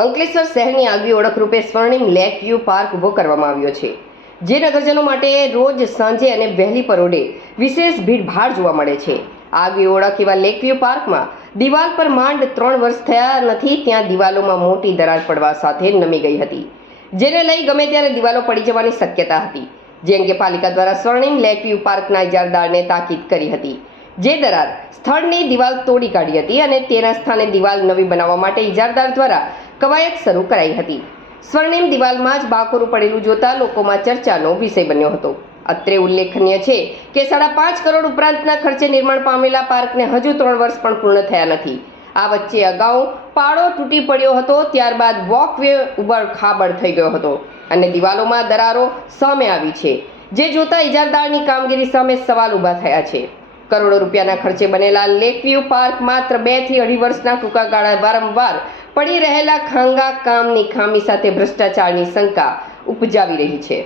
અંકલેશ્વર શહેરની આગવી ઓળખ રૂપે સ્વર્ણિમ લેક વ્યૂ પાર્ક ઊભો કરવામાં આવ્યો છે, જે નગરજનો માટે રોજ સાંજે અને વહેલી પરોઢે વિશેષ ભીડભાડ જોવા મળે છે. આગવી ઓળખ એવા લેક વ્યૂ પાર્કમાં દિવાલ પર માંડ 3 વર્ષ થયા નથી ત્યાં દિવાલોમાં મોટી દરાર પડવા સાથે નમી ગઈ હતી, જેને લઈ ગમે ત્યારે દિવાલો પડી જવાની શક્યતા હતી. જે અંગે પાલિકા દ્વારા સ્વર્ણિમ લેક વ્યૂ પાર્કના ઇજારદારને તાકીદ કરી હતી. જે દરાર સ્થળની દિવાલ તોડી કાઢી હતી અને તેના સ્થાને દિવાલ નવી બનાવવા માટે ઇજારદાર દ્વારા કવાયત શરૂ કરાઈ હતી. સ્વર્ણિમ દિવાલમાં જ બાકોરું પડેલું જોતા લોકોમાં ચર્ચાનો વિષય બન્યો હતો. અત્રે ઉલ્લેખનીય છે કે 5.5 કરોડ ઉપરાંતના ખર્ચે નિર્માણ પામેલા પાર્કને હજુ 3 વર્ષ પણ પૂર્ણ થયા નથી. આ વચ્ચે અગાઉ પાળો તૂટી પડ્યો હતો, ત્યારબાદ વોકવે ઉબડ ખાબડ થઈ ગયો હતો અને દિવાલોમાં દરારો સામે આવી છે, જે જોતા ઇજારદારની કામગીરી સામે સવાલ ઊભા થયા છે. કરોડો રૂપિયાના ખર્ચે બનેલા લેક વ્યૂ પાર્ક માત્ર 2 થી 2.5 વર્ષના ટૂંકા ગાળા વારંવાર પડી રહેલા ખાંગા કામની ખામી સાથે ભ્રષ્ટાચારની શંકા ઉપજાવી રહી છે.